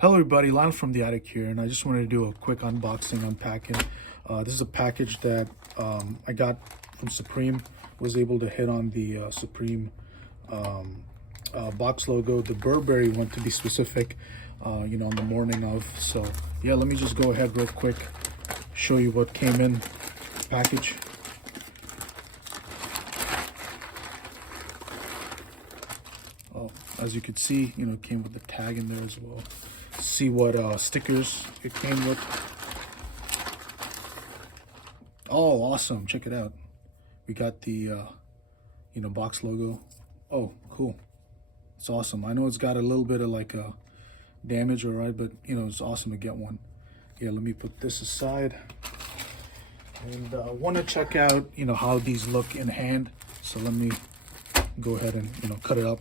Hello everybody, Lionel from the Attic here, and I just wanted to do a quick unboxing, unpacking. This is a package that I got from Supreme. Was able to hit on the Supreme box logo, the Burberry one to be specific, on the morning of. So yeah, let me just go ahead real quick, show you what came in the package. Oh, as you could see, it came with the tag in there as well. See what stickers it came with. Oh, awesome. Check it out. We got the box logo. Oh, cool. It's awesome. I know it's got a little bit of like a damage, all right, but it's awesome to get one. Yeah, let me put this aside. And I want to check out how these look in hand. So let me go ahead and cut it up.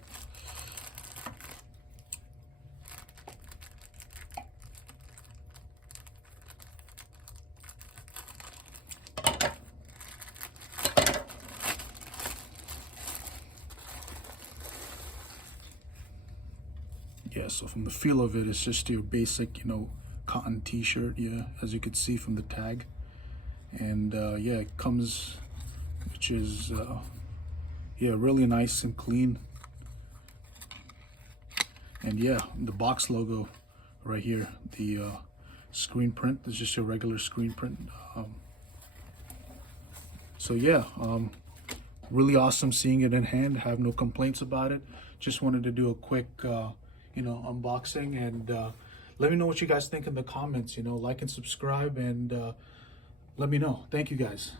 Yeah, so from the feel of it, it's just your basic, cotton t-shirt, yeah, as you could see from the tag. And yeah, it comes, which is, yeah, really nice and clean. And yeah, the box logo right here, the screen print, is just your regular screen print. So yeah, really awesome seeing it in hand. Have no complaints about it. Just wanted to do a quick unboxing, and let me know what you guys think in the comments. Like and subscribe, and let me know. Thank you guys.